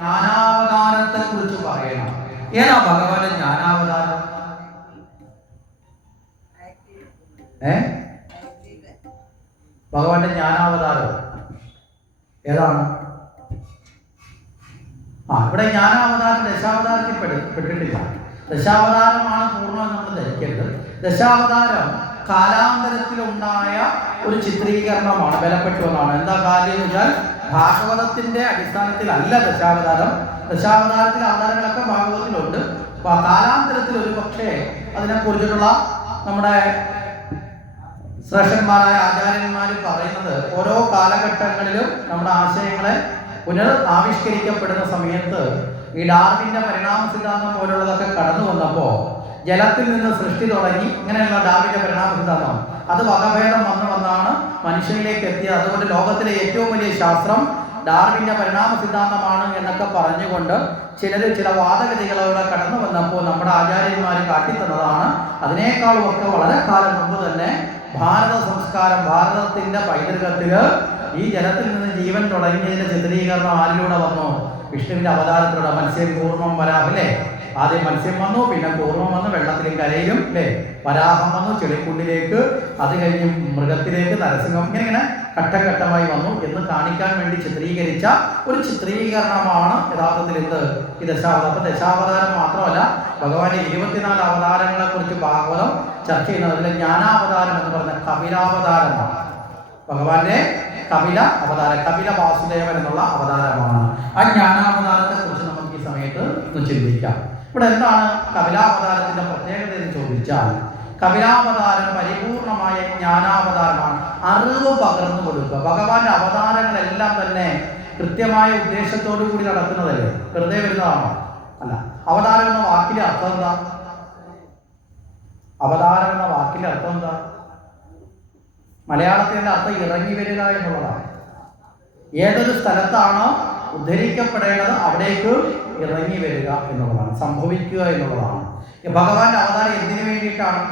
ജ്ഞാനാവതാരത്തെ കുറിച്ച് പറയണം. ഏതാ ഭഗവാന്റെ ജ്ഞാനാവതാരം? ഭഗവാന്റെ ജ്ഞാനാവതാരം ഏതാണ്? ഇവിടെ ജ്ഞാനാവതാരം ദശാവതാരത്തിൽ പെട്ടിട്ടില്ല. ദശാവതാരമാണ് പൂർണ്ണം നമ്മൾ ധരിക്കരുത്. ദശാവതാരം കാലാന്തരത്തിലുണ്ടായ ഒരു ചിത്രീകരണമാണ്, ബലപ്പെട്ടു എന്നാണ്. എന്താ കാര്യം എന്ന് വെച്ചാൽ ഭാഗവതത്തിന്റെ അടിസ്ഥാനത്തിലല്ല ദശാവതാരം. ദശാവതാരത്തിലെ അവതാരങ്ങളൊക്കെ ഭാഗവതത്തിലുണ്ട്. അപ്പൊ കാലാന്തരത്തിൽ ഒരു പക്ഷേ അതിനെക്കുറിച്ചിട്ടുള്ള നമ്മുടെ ശ്രേഷ്ഠന്മാരായ ആചാര്യന്മാർ പറയുന്നത് ഓരോ കാലഘട്ടങ്ങളിലും നമ്മുടെ ആശയങ്ങളെ ആവിഷ്കരിക്കപ്പെടുന്ന സമയത്ത് ഈ ഡാർവിന്റെ പരിണാമ സിദ്ധാന്തം പോലുള്ളതൊക്കെ കടന്നു വന്നപ്പോൾ ജലത്തിൽ നിന്ന് സൃഷ്ടി തുടങ്ങി ഇങ്ങനെയുള്ള ഡാർവിന്റെ പരിണാമ സിദ്ധാന്തം അത് വകഭേദം വന്നാണ് മനുഷ്യനിലേക്ക് എത്തിയത്. അതുകൊണ്ട് ലോകത്തിലെ ഏറ്റവും വലിയ ശാസ്ത്രം ഡാർവിന്റെ പരിണാമ സിദ്ധാന്തമാണ് എന്നൊക്കെ പറഞ്ഞുകൊണ്ട് ചില വാദഗതികളോടെ കടന്നു വന്നപ്പോൾ നമ്മുടെ ആചാര്യന്മാർ കാട്ടിത്തന്നതാണ്. അതിനേക്കാളും ഒക്കെ വളരെ കാലം മുമ്പ് തന്നെ ഭാരത സംസ്കാരം, ഭാരതത്തിന്റെ പൈതൃകത്തില് ഈ ജലത്തിൽ നിന്ന് ജീവൻ തുടങ്ങിയതിന്റെ ചിത്രീകരണം ആരിലൂടെ വന്നു? വിഷ്ണുവിന്റെ അവതാരത്തിലൂടെ. മത്സ്യം കൂർമ്മം വരാഹം അല്ലേ? ആദ്യം മത്സ്യം വന്നു, പിന്നെ കൂർമ്മം വന്നു, വെള്ളത്തിലും കരയിലും അല്ലേ? വരാഹം വന്നു ചെളിക്കുണ്ടിലേക്ക്, അത് കഴിഞ്ഞ് മൃഗത്തിലേക്ക്, നരസിംഹം, ഇങ്ങനെ ഘട്ടഘട്ടമായി വന്നു എന്ന് കാണിക്കാൻ വേണ്ടി ചിത്രീകരിച്ച ഒരു ചിത്രീകരണമാണ് യഥാർത്ഥത്തിൽ ഈ ദശാവതാരം. അപ്പൊ ദശാവതാരം മാത്രമല്ല, ഭഗവാന്റെ 24 അവതാരങ്ങളെ കുറിച്ച് ഭാഗവതം ചർച്ച ചെയ്യുന്നത്. അതിലെ ജ്ഞാനാവതാരം എന്ന് പറഞ്ഞ കപിലാവതാരമാണ്. ഭഗവാന്റെ കപില അവതാരം, കപില വാസുദേവൻ എന്നുള്ള അവതാരമാണ്. ആ ജ്ഞാനാവതാരത്തെ കുറിച്ച് നമുക്ക് ഈ സമയത്ത് ഒന്ന് ചിന്തിക്കാം. ഇവിടെ എന്താണ് കപിലാവതാരത്തിന്റെ പ്രത്യേകത എന്ന് ചോദിച്ചാൽ, കപിലാവതാരം പരിപൂർണമായ ജ്ഞാനാവതാരമാണ്. അറിവ് പകർന്നു കൊടുക്കുക. ഭഗവാന്റെ അവതാരങ്ങളെല്ലാം തന്നെ കൃത്യമായ ഉദ്ദേശത്തോടു കൂടി നടക്കുന്നതല്ലേ? വെറുതെ വരുന്നതാണോ? അല്ല. അവതാരം എന്ന വാക്കിന്റെ അർത്ഥം എന്താ? അവതാരം എന്ന വാക്കിന്റെ അർത്ഥം എന്താ? മലയാളത്തിന്റെ അർത്ഥം ഇറങ്ങി വരിക എന്നുള്ളതാണ്. ഏതൊരു സ്ഥലത്താണോ ഉദ്ധരിക്കപ്പെടേണ്ടത് അവിടേക്ക് ഇറങ്ങി വരിക എന്നുള്ളതാണ്, സംഭവിക്കുക എന്നുള്ളതാണ്. ഭഗവാന്റെ അവതാരം എന്തിനു വേണ്ടിയിട്ടാണ്?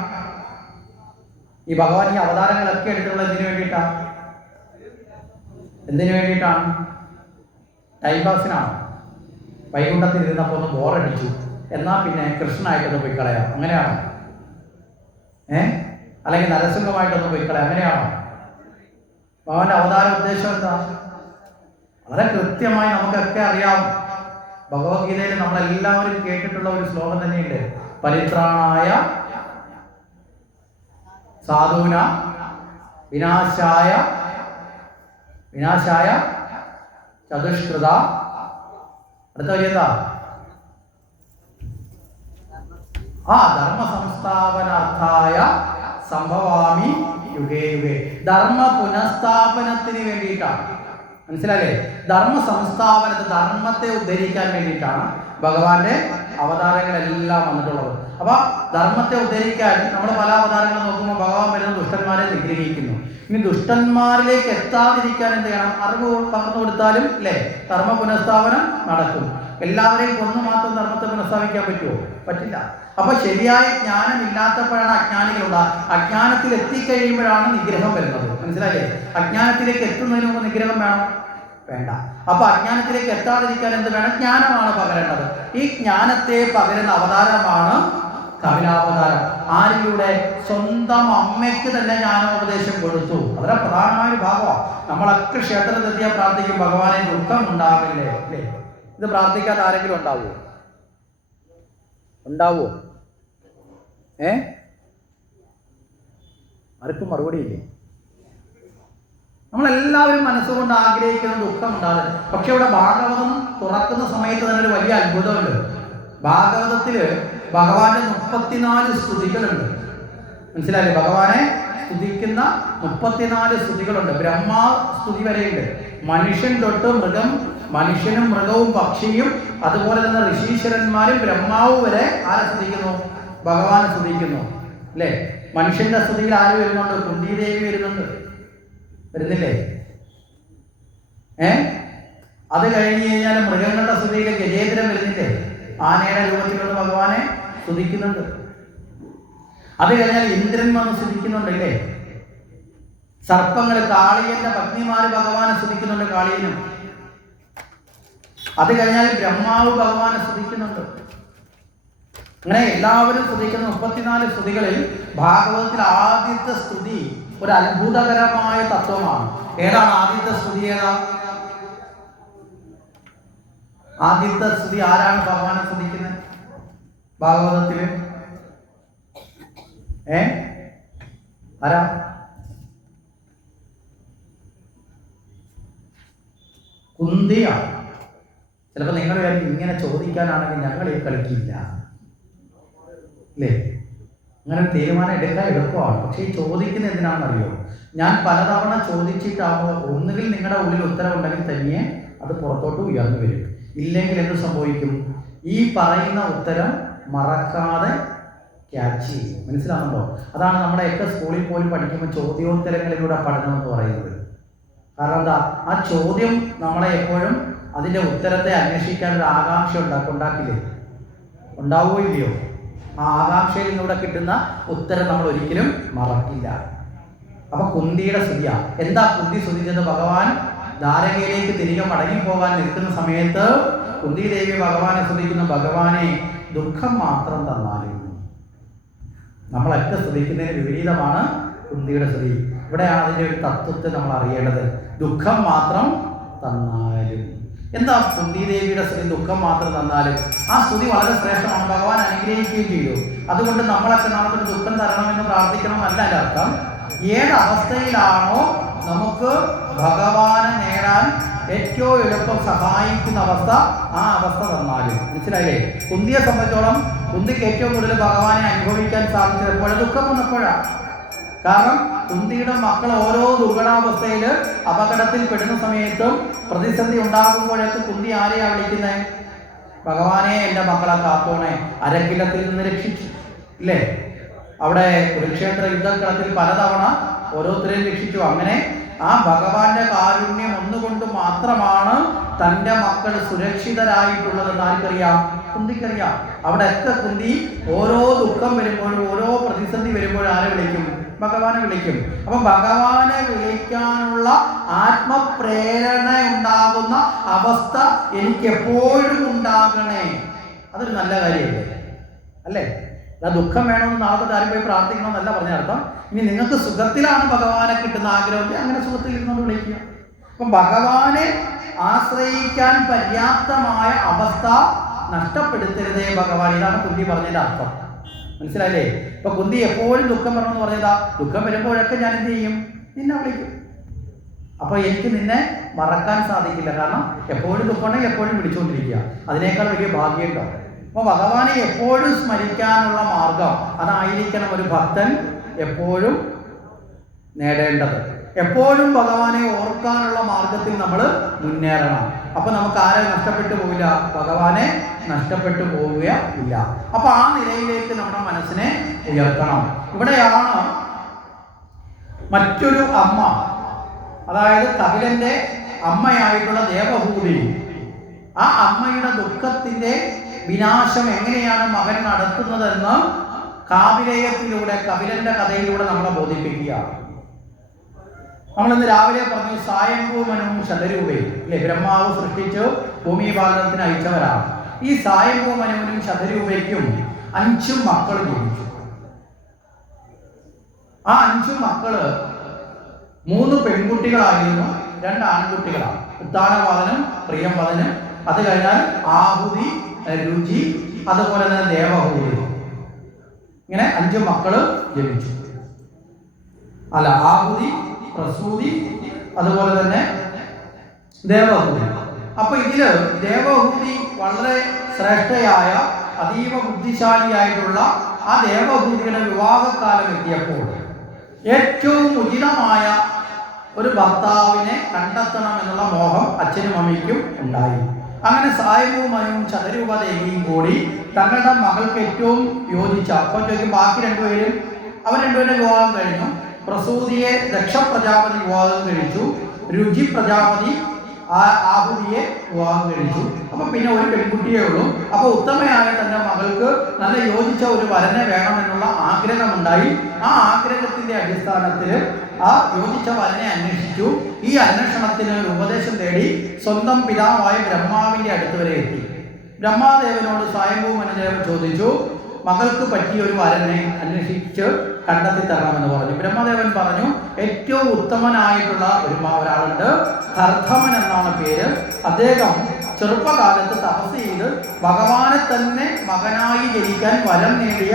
ഈ ഭഗവാൻ ഈ അവതാരങ്ങളൊക്കെ എടുത്തുള്ളത് എന്തിനു വേണ്ടിയിട്ടാണ്? എന്തിനു വേണ്ടിയിട്ടാണ്? ടൈം പാസിനാണ്. വൈകുണ്ഠത്തിൽ ഇരുന്നപ്പോൾ ഒന്ന് ബോറടിച്ചു, എന്നാൽ പിന്നെ കൃഷ്ണനായിട്ടൊന്ന് പോയി കളയാം, അങ്ങനെയാണോ? അല്ലെങ്കിൽ നരസിംഹമായിട്ടൊന്ന് പോയി കളയാം, അങ്ങനെയാണോ? ഭഗവാന്റെ അവതാര ഉദ്ദേശം എന്താ? വളരെ കൃത്യമായി നമുക്കൊക്കെ അറിയാം. ഭഗവത്ഗീതയിൽ നമ്മളെല്ലാവരും കേട്ടിട്ടുള്ള ഒരു ശ്ലോകം തന്നെയുണ്ട്. പരിത്രാണായ സാധൂന വിനാശായ ചതുഷ്കൃത. അടുത്ത വരി എന്താ? ധർമ്മ സംസ്ഥാപനാർത്ഥായ സംഭവാമി യുഗേ യുഗേ. ധർമ്മ പുനഃസ്ഥാപനത്തിന് വേണ്ടിയിട്ടാണ്. മനസ്സിലായില്ലേ? ധർമ്മ സംസ്ഥാപനത്തെ, ധർമ്മത്തെ ഉദ്ധരിക്കാൻ വേണ്ടിയിട്ടാണ് ഭഗവാന്റെ അവതാരങ്ങളെല്ലാം വന്നിട്ടുള്ളത്. അപ്പൊ ധർമ്മത്തെ ഉദ്ധരിക്കാൻ നമ്മൾ പല അവതാരങ്ങൾ നോക്കുമ്പോൾ ഭഗവാൻ വരുന്ന ദുഷ്ടന്മാരെ നിഗ്രഹിക്കുന്നു. ഇനി ദുഷ്ടന്മാരിലേക്ക് എത്താതിരിക്കാൻ എന്ത് ചെയ്യണം? അറിവ് പകർന്നു കൊടുത്താലും അല്ലേ ധർമ്മ പുനഃസ്ഥാപനം നടക്കും. എല്ലാവരെയും കൊന്നു മാത്രം ധർമ്മത്തെ പുനഃസ്ഥാപിക്കാൻ പറ്റുമോ? പറ്റില്ല. അപ്പൊ ശരിയായ ജ്ഞാനം ഇല്ലാത്തപ്പോഴാണ് അജ്ഞാനികളുള്ള. അജ്ഞാനത്തിൽ എത്തിക്കഴിയുമ്പോഴാണ് നിഗ്രഹം വരുന്നത്. മനസ്സിലായില്ലേ? അജ്ഞാനത്തിലേക്ക് എത്തുന്നതിന് മുമ്പ് നിഗ്രഹം വേണം? വേണ്ട. അപ്പൊ അജ്ഞാനത്തിലേക്ക് എത്താതിരിക്കാൻ എന്ത് വേണം? ജ്ഞാനമാണ് പകരേണ്ടത്. ഈ ജ്ഞാനത്തെ പകരുന്ന അവതാരമാണ് കപിലാവതാരം. ആരിലൂടെ? സ്വന്തം അമ്മയ്ക്ക് തന്നെ ജ്ഞാനോപദേശം കൊടുത്തു. വളരെ പ്രധാനമായ ഒരു ഭാഗമാണ്. നമ്മളൊക്കെ ക്ഷേത്രത്തിലെത്തിയാൽ പ്രാർത്ഥിക്കും, ഭഗവാനെ ദുഃഖം ഉണ്ടാവില്ലേ അല്ലേ? ഇത് പ്രാർത്ഥിക്കാത്ത ആരെങ്കിലും ഉണ്ടാവോ? ആർക്കും മറുപടിയില്ലേ? നമ്മളെല്ലാവരും മനസ്സുകൊണ്ട് ആഗ്രഹിക്കുന്ന ദുഃഖം ഉണ്ടാകും. പക്ഷെ ഇവിടെ ഭാഗവതം തുറക്കുന്ന സമയത്ത് തന്നെ ഒരു വലിയ അത്ഭുതമുണ്ട്. ഭാഗവതത്തില് ഭഗവാന്റെ 34 സ്തുതികളുണ്ട്. മനസ്സിലായില്ലേ? ഭഗവാനെ സ്തുതിക്കുന്ന 34 സ്തുതികളുണ്ട്. ബ്രഹ്മാ സ്തുതി വരെയുണ്ട്. മനുഷ്യൻ തൊട്ട് മൃഗം, മനുഷ്യനും മൃഗവും പക്ഷിയും അതുപോലെ തന്നെ ഋഷീശ്വരന്മാരും ബ്രഹ്മാവും വരെ ആരെ സ്തുതിക്കുന്നു? ഭഗവാനെ സ്തുതിക്കുന്നു അല്ലേ? മനുഷ്യന്റെ സ്തുതിയിൽ ആര് വരുന്നുണ്ട്? കുന്തിദേവി വരുന്നില്ലേ? അത് കഴിഞ്ഞ് കഴിഞ്ഞാൽ മൃഗങ്ങളുടെ സ്തുതിയിൽ ഗജേന്ദ്രൻ വരുന്നില്ലേ? ആനയുടെ രൂപത്തിലുള്ള ഭഗവാനെ സ്തുതിക്കുന്നുണ്ട്. അത് കഴിഞ്ഞാൽ ഇന്ദ്രൻ വന്ന് സ്തുതിക്കുന്നുണ്ടല്ലേ? സർപ്പങ്ങൾ, കാളിയന്റെ പത്നിമാര് ഭഗവാനെ സ്തുതിക്കുന്നുണ്ട്. കാളിയനും അത് കഴിഞ്ഞാൽ ബ്രഹ്മാവ് ഭഗവാനെ സ്തുതിക്കുന്നുണ്ട്. അങ്ങനെ എല്ലാവരും സ്തുതിക്കുന്ന 34 സ്തുതികളിൽ ഭാഗവതത്തിൽ ആദ്യത്തെ സ്തുതി ഒരു അത്ഭുതകരമായ തത്വമാണ്. ഏതാണ് ആദ്യത്തെ സ്തുതി? ആദ്യത്തെ സ്തുതി ആരാണ് ഭഗവാനെ സ്തുതിക്കുന്നത് ഭാഗവതത്തില്? ആരാ? കുന്തിയാണ്. ചിലപ്പോൾ നിങ്ങൾ ഇങ്ങനെ ചോദിക്കാനാണെങ്കിൽ ഞങ്ങൾ ഈ കളിക്കില്ല അല്ലേ? അങ്ങനെ ഒരു തീരുമാനം എടുക്കാൻ എളുപ്പമാണ്. പക്ഷേ ഈ ചോദിക്കുന്നത് എന്തിനാണെന്നറിയോ? ഞാൻ പലതവണ ചോദിച്ചിട്ടാകുമ്പോൾ ഒന്നുകിൽ നിങ്ങളുടെ ഉള്ളിൽ ഉത്തരവുണ്ടെങ്കിൽ തന്നെ അത് പുറത്തോട്ട് ഉയർന്നു വരും. ഇല്ലെങ്കിൽ എന്ത് സംഭവിക്കും? ഈ പറയുന്ന ഉത്തരം മറക്കാതെ ക്യാച്ച് ചെയ്യും. മനസ്സിലാകുന്നുണ്ടോ? അതാണ് നമ്മളെയൊക്കെ സ്കൂളിൽ പോലും പഠിക്കുമ്പോൾ ചോദ്യോത്തരങ്ങളിലൂടെ പഠനം എന്ന് പറയുന്നത്. കാരണം എന്താ? ആ ചോദ്യം നമ്മളെ എപ്പോഴും അതിൻ്റെ ഉത്തരത്തെ അന്വേഷിക്കാൻ ഒരു ആകാംക്ഷ ഉണ്ടാക്കില്ലേ? ഉണ്ടാവുകയില്ലയോ? ആ ആകാംക്ഷയിൽ നിന്നൂടെ കിട്ടുന്ന ഉത്തരം നമ്മൾ ഒരിക്കലും മറക്കില്ല. അപ്പൊ കുന്തിയുടെ സ്തുതിയ. എന്താ കുന്തി സ്തുതിച്ചത്? ഭഗവാൻ ദ്വാരകയിലേക്ക് തിരികെ മടങ്ങിപ്പോകാൻ നിൽക്കുന്ന സമയത്ത് കുന്തി ദേവി ഭഗവാനെ സ്തുതിക്കുന്നു. ഭഗവാനെ ദുഃഖം മാത്രം തന്നാലും. നമ്മളൊക്കെ സ്തുതിക്കുന്നതിന് വിപരീതമാണ് കുന്തിയുടെ സ്തുതി. ഇവിടെയാണ് അതിൻ്റെ ഒരു തത്വത്തെ നമ്മൾ അറിയേണ്ടത്. ദുഃഖം മാത്രം തന്നാലും. എന്താ കുന്തി ദേവിയുടെ സ്തുതി? ദുഃഖം മാത്രം തന്നാലും. ആ സ്തുതി വളരെ ശ്രേഷ്ഠമാണ്. ഭഗവാൻ അനുഗ്രഹിക്കുകയും ചെയ്തു. അതുകൊണ്ട് നമ്മളൊക്കെ നമുക്കൊരു ദുഃഖം തരണമെന്ന് പ്രാർത്ഥിക്കണമെന്നല്ല എൻ്റെ അർത്ഥം. ഏതവസ്ഥയിലാണോ നമുക്ക് ഭഗവാനെ നേടാൻ ഏറ്റവും എളുപ്പം സഹായിക്കുന്ന അവസ്ഥ, ആ അവസ്ഥ തന്നാലും. മനസ്സിലായില്ലേ? കുന്തിയെ സംബന്ധിച്ചോളം കുന്തിക്ക് ഏറ്റവും കൂടുതൽ ഭഗവാനെ അനുഭവിക്കാൻ സാധിച്ചപ്പോഴാണ് ദുഃഖം വന്നപ്പോഴാണ്. കാരണം കുന്തിയുടെ മക്കൾ ഓരോ ദുർഘടാവസ്ഥയിൽ അപകടത്തിൽ പെടുന്ന സമയത്തും പ്രതിസന്ധി ഉണ്ടാകുമ്പോഴൊക്കെ കുന്തി ആരെയാ വിളിക്കുന്നത്? ഭഗവാനെ എൻ്റെ മക്കളെ കാത്തോണേ, അരക്കില്ലത്തിൽ നിന്ന് രക്ഷിച്ചു ഇല്ലേ? അവിടെ കുരുക്ഷേത്ര യുദ്ധക്കളത്തിൽ പലതവണ ഓരോരുത്തരെയും രക്ഷിച്ചു. അങ്ങനെ ആ ഭഗവാന്റെ കാരുണ്യം ഒന്നുകൊണ്ട് മാത്രമാണ് തൻ്റെ മക്കൾ സുരക്ഷിതരായിട്ടുള്ളതെന്ന് ആർക്കറിയാം? കുന്തിക്കറിയാം. അവിടെയൊക്കെ കുന്തി ഓരോ ദുഃഖം വരുമ്പോഴും ഓരോ പ്രതിസന്ധി വരുമ്പോഴും ആരെ വിളിക്കും? ഭഗവാനെ വിളിക്കും. അപ്പൊ ഭഗവാനെ വിളിക്കാനുള്ള ആത്മപ്രേരണ ഉണ്ടാകുന്ന അവസ്ഥ എനിക്ക് എപ്പോഴും ഉണ്ടാകണേ. അതൊരു നല്ല കാര്യമല്ലേ? അല്ലേ? ദുഃഖം വേണമെന്ന് നാളത്തെ ആരും പോയി പ്രാർത്ഥിക്കണമെന്നല്ല പറഞ്ഞ അർത്ഥം. ഇനി നിങ്ങൾക്ക് സുഖത്തിലാണ് ഭഗവാനെ കിട്ടുന്ന ആഗ്രഹത്തിൽ അങ്ങനെ സുഖത്തിൽ ഇരുന്നോണ്ട് വിളിക്കുക. അപ്പം ഭഗവാനെ ആശ്രയിക്കാൻ പര്യാപ്തമായ അവസ്ഥ നഷ്ടപ്പെടുത്തരുതേ ഭഗവാൻ. ഇതാണ് കുന്തി പറഞ്ഞതിന്റെ അർത്ഥം. മനസ്സിലായില്ലേ? ഇപ്പൊ കുന്തി എപ്പോഴും ദുഃഖം വരണമെന്ന് പറഞ്ഞതാ. ദുഃഖം വരുമ്പോഴൊക്കെ ഞാൻ എന്ത് ചെയ്യും? നിന്നെ വിളിക്കും. അപ്പൊ എനിക്ക് നിന്നെ മറക്കാൻ സാധിക്കില്ല. കാരണം എപ്പോഴും ദുഃഖമുണ്ടെങ്കിൽ എപ്പോഴും വിളിച്ചുകൊണ്ടിരിക്കുക. അതിനേക്കാൾ വലിയ ഭാഗ്യമുണ്ടോ? അപ്പൊ ഭഗവാനെ എപ്പോഴും സ്മരിക്കാനുള്ള മാർഗം അതായിരിക്കണം ഒരു ഭക്തൻ എപ്പോഴും നേടേണ്ടത്. എപ്പോഴും ഭഗവാനെ ഓർക്കാനുള്ള മാർഗത്തിൽ നമ്മൾ മുന്നേറണം. അപ്പൊ നമുക്ക് ആരെ നഷ്ടപ്പെട്ടു പോവില്ല? ഭഗവാനെ നഷ്ടപ്പെട്ടു പോവുകയില്ല. അപ്പൊ ആ നിലയിലേക്ക് നമ്മുടെ മനസ്സിനെ ഉയർത്തണം. ഇവിടെയാണ് മറ്റൊരു അമ്മ, അതായത് കപിലന്റെ അമ്മയായിട്ടുള്ള ദേവഹൂതി, ആ അമ്മയുടെ ദുഃഖത്തിന്റെ വിനാശം എങ്ങനെയാണ് മകൻ നടത്തുന്നതെന്ന് കാവിലേയത്തിലൂടെ, കപിലന്റെ കഥയിലൂടെ നമ്മളെ ബോധിപ്പിക്കുകയാണ്. നമ്മളിന്ന് രാവിലെ പറഞ്ഞു സായംഭൂമനും ശതരൂപയും അല്ലെ? ബ്രഹ്മാവ് സൃഷ്ടിച്ച് ഭൂമിപാലനത്തിന് അയച്ചവരാണ്. ഈ സായംഭൂമനുവിനും ശതരൂപയ്ക്കും 5 മക്കൾ ജനിച്ചു. ആ 5 മക്കള് 3 പെൺകുട്ടികളായിരുന്നു, 2 ആൺകുട്ടികളാണ്. ഉത്താനപാദനും പ്രിയംവദനും, അത് കഴിഞ്ഞാൽ ആഹുതി, രുചി, അതുപോലെ തന്നെ ദേവഹൂതി. ഇങ്ങനെ 5 മക്കള് ജനിച്ചു. ആഹുതി, പ്രസൂതി, അതുപോലെ തന്നെ ദേവഹൂതി. അപ്പൊ ഇതില് ദേവഹൂതി വളരെ ശ്രേഷ്ഠയായ അതീവ ബുദ്ധിശാലിയായിട്ടുള്ള ആ ദേവഹൂതിയുടെ വിവാഹകാലം എത്തിയപ്പോൾ ഏറ്റവും ഉചിതമായ ഒരു ഭർത്താവിനെ കണ്ടെത്തണം എന്നുള്ള മോഹം അച്ഛനും അമ്മയ്ക്കും ഉണ്ടായി. അങ്ങനെ സായംഭൂമനും ശതരൂപദേവിയും കൂടി തങ്ങളുടെ മകൾക്ക് ഏറ്റവും യോജിച്ച, അപ്പോൾ ചോദിക്കും ബാക്കി 2 പേരും, അവർ 2 പേരുടെ വിവാഹം കഴിഞ്ഞു. പ്രസൂതിയെ ദക്ഷ പ്രജാപതി വിവാഹം കഴിച്ചു, രുചി പ്രജാപതി ആഹുതിയെ വിവാഹം കഴിച്ചു. അപ്പൊ പിന്നെ ഒരു പെൺകുട്ടിയേ ഉള്ളൂ. അപ്പൊ ഉത്തമയായ തന്റെ മകൾക്ക് നല്ല യോജിച്ച ഒരു വരനെ വേണമെന്നുള്ള ആഗ്രഹമുണ്ടായി. ആ ആഗ്രഹത്തിന്റെ അടിസ്ഥാനത്തിൽ ആ യോജിച്ച വരനെ അന്വേഷിച്ചു. ഈ അന്വേഷണത്തിന് ഒരു ഉപദേശം തേടി സ്വന്തം പിതാവായ ബ്രഹ്മാവിന്റെ അടുത്ത് വരെ എത്തി. ബ്രഹ്മാദേവനോട് സ്വയംഭൂ മനുദേവൻ ചോദിച്ചു, മകൾക്ക് പറ്റിയ ഒരു വരനെ അന്വേഷിച്ച് കണ്ടെത്തി തരണമെന്ന് പറഞ്ഞു. ബ്രഹ്മദേവൻ പറഞ്ഞു, ഏറ്റവും ഉത്തമനായിട്ടുള്ള ഒരാളുണ്ട്, കർദ്ധമൻ എന്നാണ് പേര്. അദ്ദേഹം ചെറുപ്പകാലത്ത് തപസ് ചെയ്ത് ഭഗവാനെ തന്നെ മകനായി ജനിക്കാൻ വരം നേടിയ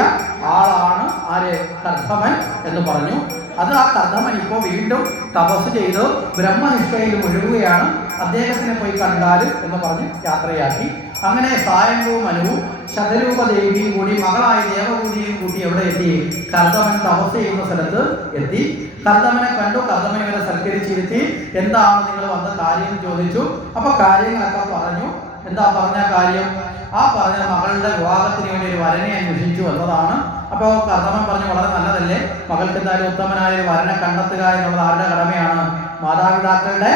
ആളാണ് ആര്? കർദ്ധമൻ എന്ന് പറഞ്ഞു. അത് ആ കർദ്ധമൻ ഇപ്പോൾ വീണ്ടും തപസ് ചെയ്ത് ബ്രഹ്മനിഷ്ഠയിൽ മുഴുകുകയാണ്, അദ്ദേഹത്തിനെ പോയി കണ്ടാൽ എന്ന് പറഞ്ഞ് യാത്രയാക്കി. അങ്ങനെ സ്വയംഭൂ മനുവും ശതരൂപ ദേവിയും കൂടി മകളായ ദേവഭൂതിയും കൂട്ടി എവിടെ എത്തി? കർദ്ധമൻ തപസ് ചെയ്യുന്ന സ്ഥലത്ത് എത്തി. കർദ്ധമനെ കണ്ടു. കർദ്ധമൻ ഇവരെ സൽക്കരിച്ചിരുത്തി. എന്താണ് നിങ്ങൾ വന്ന കാര്യം ചോദിച്ചു. അപ്പൊ കാര്യങ്ങളൊക്കെ പറഞ്ഞു. എന്താ പറഞ്ഞ കാര്യം? ആ പറഞ്ഞ മകളുടെ വിവാഹത്തിന് വേണ്ടി ഒരു വരനെ അന്വേഷിച്ചു എന്നതാണ്. അപ്പോൾ കർദ്ധമൻ പറഞ്ഞു, വളരെ നല്ലതല്ലേ, മകൾക്ക് എന്തായാലും ഉത്തമനായ ഒരു വരനെ കണ്ടെത്തുക എന്നുള്ളത് ആരുടെ കടമയാണ്? മാതാപിതാക്കളുടെ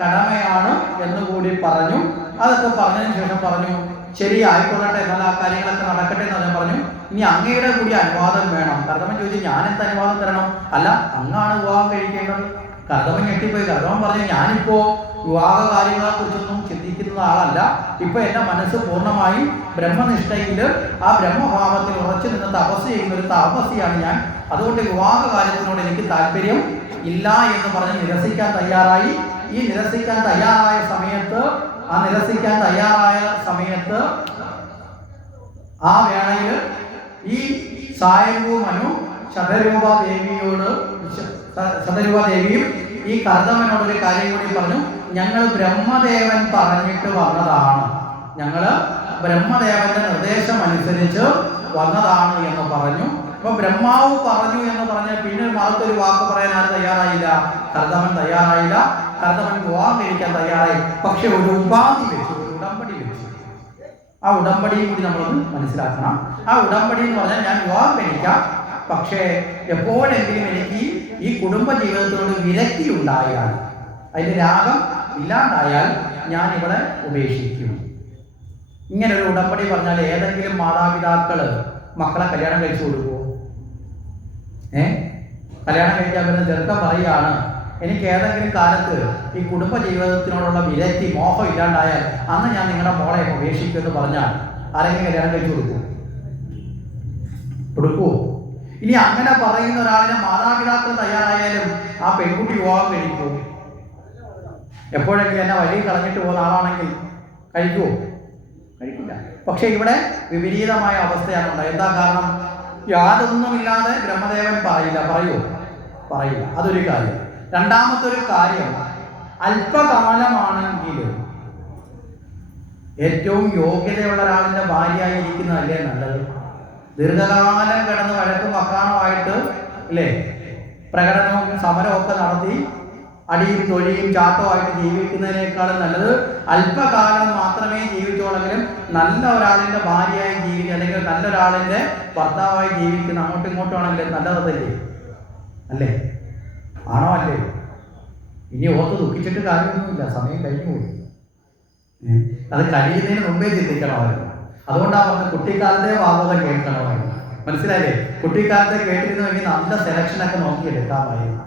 കടമയാണ് എന്നുകൂടി പറഞ്ഞു. അതൊക്കെ പറഞ്ഞതിന് ശേഷം പറഞ്ഞു, ശരി ആയിക്കൊള്ളട്ടെ, എന്നാൽ ആ കാര്യങ്ങളൊക്കെ നടക്കട്ടെ എന്ന് ഞാൻ പറഞ്ഞു. ഇനി അങ്ങയുടെ കൂടി അനുവാദം വേണം. കർദ്ധമൻ ചോദിച്ചു, ഞാൻ എന്ത് അനുവാദം തരണം? അല്ല, അങ്ങാണ് വിവാഹം കഴിക്കേണ്ടത്. കർദ്ധമൻ ഞെട്ടിപ്പോയി. കർദ്ധമൻ പറഞ്ഞു, ഞാനിപ്പോ വിവാഹ കാര്യങ്ങളെ കുറിച്ചൊന്നും ചിന്തിക്കുന്ന ആളല്ല. ഇപ്പൊ എന്റെ മനസ്സ് പൂർണ്ണമായും ബ്രഹ്മനിഷ്ഠയിൽ ആ ബ്രഹ്മഭാവത്തിൽ ഉറച്ചു നിന്ന് തപസ് ചെയ്യുന്ന ഒരു താപസിയാണ് ഞാൻ. അതുകൊണ്ട് വിവാഹ കാര്യത്തിനോട് എനിക്ക് താല്പര്യം ഇല്ല എന്ന് പറഞ്ഞ് നിരസിക്കാൻ തയ്യാറായി. ഈ നിരസിക്കാൻ തയ്യാറായ സമയത്ത് ആ വേളയിൽ ഈ സ്വയംഭൂ മനു ശതരൂപ ദേവിയും ഈ കർദ്ധമനോടൊരു കാര്യം കൂടി പറഞ്ഞു, ഞങ്ങൾ ബ്രഹ്മദേവൻ പറഞ്ഞിട്ട് വന്നതാണ്, ഞങ്ങൾ ബ്രഹ്മദേവന്റെ നിർദ്ദേശം അനുസരിച്ച് വന്നതാണ് എന്ന് പറഞ്ഞു. അപ്പൊ ബ്രഹ്മാവ് പറഞ്ഞു എന്ന് പറഞ്ഞാൽ പിന്നെ മറുത്തൊരു വാക്ക് പറയാൻ ആരും തയ്യാറായില്ല. കർദ്ധമൻ തയ്യാറായില്ല. കർദ്ധമൻ വിവാഹം കഴിക്കാൻ തയ്യാറായി. പക്ഷെ ഒരു ഉപാധി വെച്ചു, ഒരു ഉടമ്പടി വെച്ചു. ആ ഉടമ്പടിയും കൂടി നമ്മളൊന്ന് മനസ്സിലാക്കണം. ആ ഉടമ്പടി എന്ന് പറഞ്ഞാൽ, ഞാൻ വിവാഹം കഴിക്കാം, പക്ഷേ എപ്പോഴെങ്കിലും എനിക്ക് ഈ കുടുംബ ജീവിതത്തിനോട് വിരക്തി ഉണ്ടായാൽ, അതിന്റെ രാഗം ഇല്ലാണ്ടായാൽ ഞാൻ ഇവിടെ ഉപേക്ഷിക്കും. ഇങ്ങനെ ഒരു ഉടമ്പടി പറഞ്ഞാൽ ഏതെങ്കിലും മാതാപിതാക്കള് മക്കളെ കല്യാണം കഴിച്ചു കൊടുക്കുമോ? കല്യാണം കഴിക്കാൻ പറ്റുന്ന ചെറുക്കൻ പറയുകയാണ്, എനിക്ക് ഏതെങ്കിലും കാലത്ത് ഈ കുടുംബ ജീവിതത്തിനോടുള്ള വിരക്തി, മോഹം ഇല്ലാണ്ടായാൽ അന്ന് ഞാൻ നിങ്ങളുടെ മോളെ ഉപേക്ഷിക്കും എന്ന് പറഞ്ഞാൽ ആരെങ്കിലും കല്യാണം കഴിച്ചു കൊടുക്കുമോ? ഇനി അങ്ങനെ പറയുന്ന ഒരാളിനെ മാതാപിതാക്കൾ തയ്യാറായാലും ആ പെൺകുട്ടി വിവാഹം കഴിക്കുമോ? എപ്പോഴെങ്കിലും എന്നെ വഴി കളഞ്ഞിട്ട് പോകുന്ന ആളാണെങ്കിൽ കഴിക്കുമോ? കഴിക്കില്ല. പക്ഷെ ഇവിടെ വിപരീതമായ അവസ്ഥയാണ് ഉണ്ടായത്. എന്താ കാരണം? യാതൊന്നുമില്ലാതെ ബ്രഹ്മദേവൻ പറയില്ല. അതൊരു കാര്യം. രണ്ടാമത്തെ ഒരു കാര്യം, അല്പകാലമാണെങ്കിലും ഏറ്റവും യോഗ്യതയുള്ള ഒരാളിന്റെ ഭാര്യയായി ഇരിക്കുന്നതല്ലേ നല്ലത്? ദീർഘകാലം കിടന്ന് വഴക്കും വക്കാണമായിട്ട് അല്ലേ പ്രകടനവും സമരവും ഒക്കെ നടത്തി അടിയും തൊഴിയും ചാട്ടവുമായിട്ട് ജീവിക്കുന്നതിനേക്കാളും നല്ലത് അല്പകാലം മാത്രമേ ജീവിച്ചോളെങ്കിലും നല്ല ഒരാളിന്റെ ഭാര്യയായി ജീവിക്കുക, അല്ലെങ്കിൽ നല്ലൊരാളിന്റെ ഭർത്താവായി ജീവിക്കുന്ന, അങ്ങോട്ടും ഇങ്ങോട്ടും ആണെങ്കിലും നല്ലതല്ലേ? അല്ലേ? ആണോ? അല്ലേ? ഇനി ഓർത്ത് ദുഃഖിച്ചിട്ട് കാര്യമൊന്നുമില്ല, സമയം കഴിഞ്ഞു പോയി. അത് കഴിയുന്നതിന് മുമ്പേ ചിന്തിക്കണമായിരുന്നു. അതുകൊണ്ടാണ് പറഞ്ഞത് കുട്ടിക്കാലത്തെ ഭാഗവതം കേൾക്കണമായിരുന്നു. മനസ്സിലായില്ലേ? കുട്ടിക്കാലത്തെ കേട്ടിരുന്നുവെങ്കിൽ നല്ല സെലക്ഷനൊക്കെ നോക്കിയെടുക്കാമായിരുന്നു.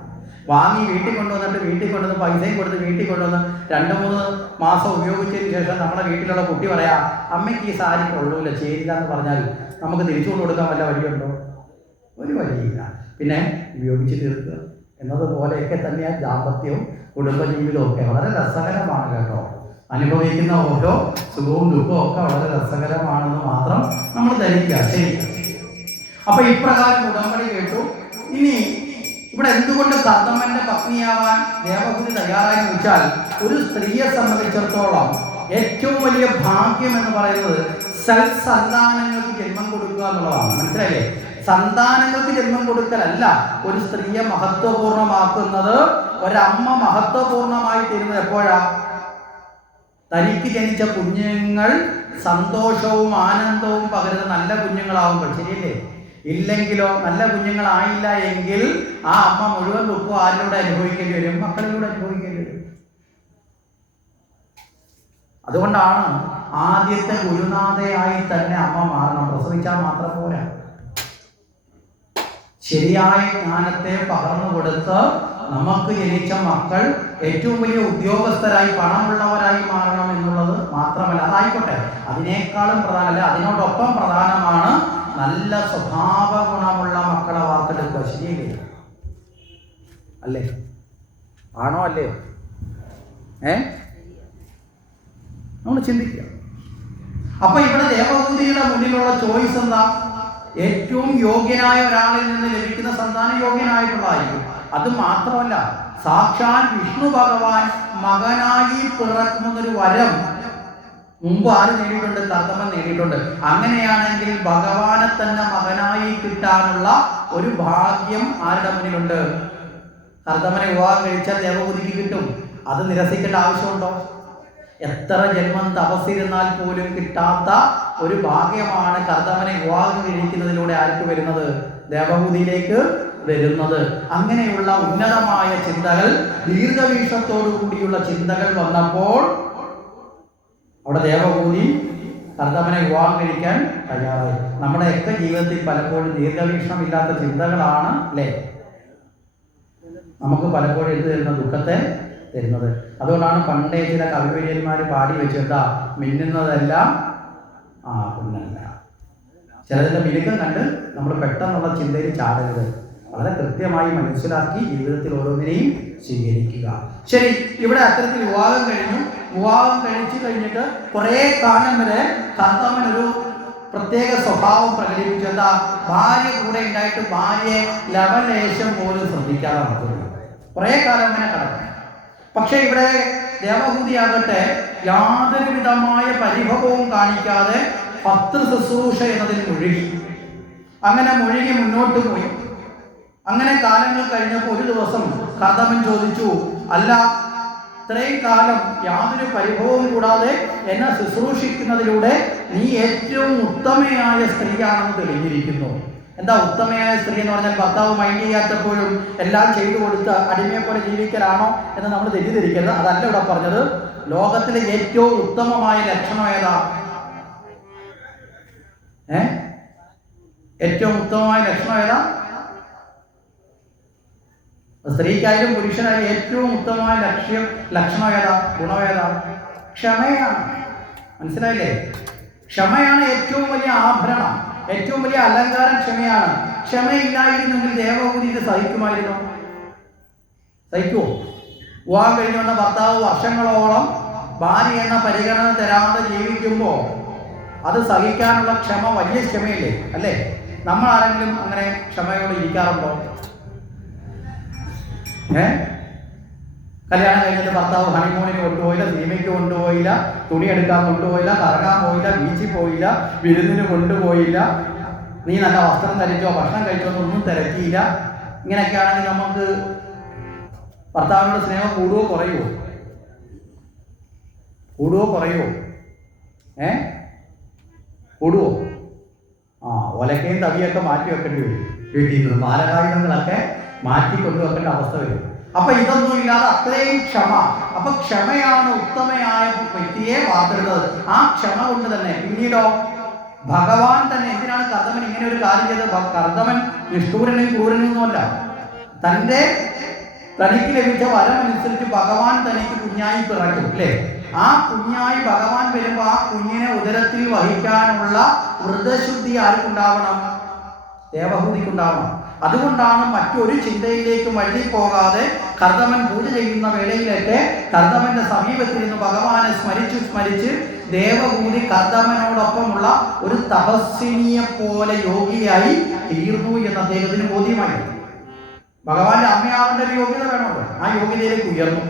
വാങ്ങി വീട്ടിൽ കൊണ്ടുവന്ന് പൈസയും കൊടുത്ത് വീട്ടിൽ കൊണ്ടുവന്ന് 2-3 മാസം ഉപയോഗിച്ചതിന് ശേഷം നമ്മുടെ വീട്ടിലുള്ള കുട്ടി പറയാം, അമ്മയ്ക്ക് ഈ സാരി കൊള്ളൂല, ചേരില്ല എന്ന് പറഞ്ഞാൽ നമുക്ക് തിരിച്ചുകൊണ്ട് കൊടുക്കാൻ വല്ല വഴിയുണ്ടോ? ഒരു വഴിയില്ല. പിന്നെ ഉപയോഗിച്ച് തീർക്കുക എന്നതുപോലെയൊക്കെ തന്നെയാണ് ദാമ്പത്യവും കുടുംബജീവിതവും ഒക്കെ. വളരെ രസകരമാണ് കേട്ടോ. അനുഭവിക്കുന്ന ഓരോ സുഖവും ദുഃഖവും ഒക്കെ വളരെ രസകരമാണെന്ന് മാത്രം നമ്മൾ ധരിക്കുക. ശരി. അപ്പൊ ഇപ്രകാരം ഉടമ്പടി കേട്ടു. ഇനി ഇവിടെ എന്തുകൊണ്ട് കർദ്ധമന്റെ പത്നിയാവാൻ ദേവഹൂതി തയ്യാറായെന്ന് വെച്ചാൽ, ഒരു സ്ത്രീയെ സംബന്ധിച്ചിടത്തോളം ഏറ്റവും വലിയ ഭാഗ്യം എന്ന് പറയുന്നത് സൽസന്താനങ്ങൾക്ക് ജന്മം കൊടുക്കുക എന്നുള്ളതാണ്. മനസ്സിലായില്ലേ? സന്താനങ്ങൾക്ക് ജന്മം കൊടുക്കലല്ല ഒരു സ്ത്രീയെ മഹത്വപൂർണ്ണമാക്കുന്നത്. ഒരമ്മ മഹത്വപൂർണ്ണമായി തീരുന്നത് എപ്പോഴാ? തനിക്ക് ജനിച്ച കുഞ്ഞുങ്ങൾ സന്തോഷവും ആനന്ദവും പകരുന്ന നല്ല കുഞ്ഞുങ്ങളാവുമ്പോൾ. ശരിയല്ലേ? ഇല്ലെങ്കിലോ, നല്ല കുഞ്ഞുങ്ങളായില്ല എങ്കിൽ ആ അമ്മ മുഴുവൻ ദുഃഖം ആരിലൂടെ അനുഭവിക്കേണ്ടി വരും? മക്കളിലൂടെ അനുഭവിക്കേണ്ടി വരും. അതുകൊണ്ടാണ് ആദ്യത്തെ ഗുരുനാഥയായി തന്നെ അമ്മ മാറണം. പ്രസവിച്ചാൽ മാത്രം പോരാ, ശരിയായ ജ്ഞാനത്തെ പകർന്നു കൊടുത്ത് നമുക്ക് ജനിച്ച മക്കൾ ഏറ്റവും വലിയ ഉദ്യോഗസ്ഥരായി പണമുള്ളവരായി മാറണം എന്നുള്ളത് മാത്രമല്ല, അതായിക്കോട്ടെ, അതിനേക്കാളും പ്രധാനമല്ല, അതിനോടൊപ്പം പ്രധാനമാണ് നല്ല സ്വഭാവ ഗുണമുള്ള മക്കളെ വാർത്തെടുക്കുക. ശരിയല്ലേ? അല്ലേ? ആണോ അല്ലയോ? നമ്മൾ ചിന്തിക്കുക. അപ്പൊ ഇവിടെ ദേവഭൂതിയുടെ മുന്നിലുള്ള ചോയ്സ് എന്താ? ഏറ്റവും യോഗ്യനായ ഒരാളിൽ നിന്ന് ലഭിക്കുന്ന സന്താനം യോഗ്യനായിട്ടുള്ളതായിരിക്കും. അത് മാത്രമല്ല, സാക്ഷാൽ വിഷ്ണു ഭഗവാൻ മകനായി പിറക്കുന്നൊരു വരം മുമ്പ് ആര് നേടിയിട്ടുണ്ട്? കർദമൻ നേടിയിട്ടുണ്ട്. അങ്ങനെയാണെങ്കിൽ ഭഗവാനെ തന്നെ മകനായി കിട്ടാനുള്ള ഒരു ഭാഗ്യം ആരുടെ മുന്നിലുണ്ട്? കർദമനെ വിവാഹം കഴിച്ചാൽ ദേവഭൂതിക്ക് കിട്ടും. അത് നിരസിക്കേണ്ട ആവശ്യമുണ്ടോ? എത്ര ജന്മം തപസ്സിരുന്നാൽ പോലും കിട്ടാത്ത ഒരു ഭാഗ്യമാണ് കർദമനെ വിവാഹം കഴിക്കുന്നതിലൂടെ ആർക്ക് വരുന്നത്? ദേവഭൂതിയിലേക്ക് വരുന്നത്. അങ്ങനെയുള്ള ഉന്നതമായ ചിന്തകൾ, ദീർഘവീക്ഷത്തോടു കൂടിയുള്ള ചിന്തകൾ വന്നപ്പോൾ അവിടെ ദേവഭൂതി കർദമനെ വിവാഹം കഴിക്കാൻ തയ്യാറായി. നമ്മുടെയൊക്കെ ജീവിതത്തിൽ പലപ്പോഴും ദീർഘവീക്ഷണമില്ലാത്ത ചിന്തകളാണ് അല്ലേ നമുക്ക് പലപ്പോഴും എന്ത് തരുന്ന ദുഃഖത്തെ തരുന്നത്. അതുകൊണ്ടാണ് പണ്ടേ ചില കവിവര്യന്മാർ പാടി വെച്ചെന്താ, മിന്നുന്നതെല്ലാം പൊന്നല്ല. ചിലതിൻ്റെ മിനുക്കം കണ്ട് നമ്മൾ പെട്ടെന്നുള്ള ചിന്തയിൽ ചാടരുത്. വളരെ കൃത്യമായി മനസ്സിലാക്കി ജീവിതത്തിൽ ഓരോന്നിനെയും സ്വീകരിക്കുക. ശരി, ഇവിടെ അത്തരത്തിൽ വിവാഹം കഴിഞ്ഞു. വിവാഹം കഴിച്ചു കഴിഞ്ഞിട്ട് കുറേ കാലം വരെ കർദമൻ ഒരു പ്രത്യേക സ്വഭാവം പ്രകടിപ്പിച്ചു. എന്താ? ഭാര്യ കൂടെ ഉണ്ടായിട്ട് ഭാര്യയെ ലവലേശം പോലും ശ്രദ്ധിക്കാതെ നടത്തുന്നു. കുറേ കാലം അങ്ങനെ കടന്നു. പക്ഷെ ഇവിടെ ദേവഭൂതിയാകട്ടെ യാതൊരു വിധമായ പരിഭവവും കാണിക്കാതെ പത്ര ശുശ്രൂഷ എന്നതിൽ മുഴുകി. അങ്ങനെ മുഴുകി മുന്നോട്ട് പോയി. അങ്ങനെ കാലങ്ങൾ കഴിഞ്ഞപ്പോൾ ഒരു ദിവസം കർദമൻ ചോദിച്ചു, അല്ല, ഇത്രയും കാലം യാതൊരു പരിഭവവും കൂടാതെ എന്നെ ശുശ്രൂഷിക്കുന്നതിലൂടെ നീ ഏറ്റവും ഉത്തമയായ സ്ത്രീയാണെന്ന് തെളിഞ്ഞിരിക്കുന്നു. എന്താ ഉത്തമയായ സ്ത്രീ എന്ന് പറഞ്ഞാൽ? ഭർത്താവ് മൈൻഡ് ചെയ്യാത്തപ്പോഴും എല്ലാം ചെയ്തു കൊടുത്ത് അടിമയെ പോലെ ജീവിക്കലാണോ എന്ന് നമ്മൾ തെറ്റിദ്ധരിക്കരുത്. അതല്ല ഇവിടെ പറഞ്ഞത്. ലോകത്തിലെ ഏറ്റവും ഉത്തമമായ ലക്ഷണം ഏതാ? ഏറ്റവും ഉത്തമമായ ലക്ഷണം ഏതാ? സ്ത്രീക്കായാലും പുരുഷനായാലും ഏറ്റവും ഉത്തമമായ ലക്ഷണം ഏതാ? ഗുണം ഏതാ? ക്ഷമയാണ്. മനസ്സിലായില്ലേ? ക്ഷമയാണ് ഏറ്റവും വലിയ ആഭരണം, ഏറ്റവും വലിയ അലങ്കാരം ക്ഷമയാണ്. ക്ഷമയില്ലായിരുന്നെങ്കിൽ ദേവഭൂതി ഇത് സഹിക്കുമായിരുന്നോ? സഹിക്കുമോ? വിവാഹം കഴിഞ്ഞു വന്ന ഭർത്താവ് വർഷങ്ങളോളം ഭാര്യ എന്ന പരിഗണന തരാതെ ജീവിക്കുമ്പോൾ അത് സഹിക്കാനുള്ള ക്ഷമ വലിയ ക്ഷമയില്ലേ? അല്ലേ? നമ്മൾ ആരെങ്കിലും അങ്ങനെ ക്ഷമയോടെ ഇരിക്കാറുണ്ടോ? കല്യാണം കഴിഞ്ഞിട്ട് ഭർത്താവ് ഹണിമൂണിന് കൊണ്ടുപോയില്ല, സിനിമയ്ക്ക് കൊണ്ടുപോയില്ല, തുണി എടുക്കാൻ കൊണ്ടുപോയില്ല, കറങ്ങാൻ പോയില്ല, ബീച്ചിൽ പോയില്ല, വിരുന്നിന് കൊണ്ടുപോയില്ല, നീ നല്ല വസ്ത്രം ധരിച്ചോ ഭക്ഷണം കഴിച്ചോ എന്നൊന്നും തിരക്കിയില്ല. ഇങ്ങനെയൊക്കെ ആണെങ്കിൽ നമുക്ക് ഭർത്താവിനോട് സ്നേഹം കൂടുവോ കുറയുമോ? കൂടുവോ കുറയുമോ? കൂടുവോ? ഒലക്കയും തവിയൊക്കെ മാറ്റി വെക്കേണ്ടി വരും. വീട്ടിൽ നിന്ന് മാരകായുധങ്ങളൊക്കെ മാറ്റി കൊണ്ടുവെക്കേണ്ട അവസ്ഥ വരും. അപ്പൊ ഇതൊന്നും ഇല്ലാതെ അത്രയും ക്ഷമ. അപ്പൊ ക്ഷമയാണ് ഉത്തമയായ വ്യക്തിയെ വാർത്തെടുത്തത്. ആ ക്ഷമ കൊണ്ട് തന്നെ പിന്നീടോ ഭഗവാൻ തന്നെ എന്തിനാണ് കർദമൻ ഇങ്ങനെ ഒരു കാര്യം ചെയ്തത്? കർദമൻ നിഷ്ഠൂരനും ക്രൂരനൊന്നുമല്ല. തനിക്ക് ലഭിച്ച വരമനുസരിച്ച് ഭഗവാൻ തനിക്ക് കുഞ്ഞായി പിറക്കും അല്ലേ? ആ കുഞ്ഞായി ഭഗവാൻ വരുമ്പോൾ ആ കുഞ്ഞിനെ ഉദരത്തിൽ വഹിക്കാനുള്ള വ്രതശുദ്ധി ആർക്കുണ്ടാവണം? ദേവഹൂതിക്കുണ്ടാവണം. അതുകൊണ്ടാണ് മറ്റൊരു ചിന്തയിലേക്ക് വഴി പോകാതെ കർദമൻ പൂജ ചെയ്യുന്ന വേളയിലൊക്കെ കർദമന്റെ സമീപത്തിരുന്ന് ഭഗവാനെ സ്മരിച്ച് ദേവഭൂതി കർദമനോടൊപ്പമുള്ള ഒരു തപസ്വിനിയെ പോലെ യോഗിയായി തീർന്നു എന്ന് അദ്ദേഹത്തിന് ബോധ്യമായി. ഭഗവാന്റെ അമ്മയാവേണ്ട ഒരു യോഗ്യത വേണമല്ലോ. ആ യോഗ്യതയിലേക്ക് ഉയർന്നു.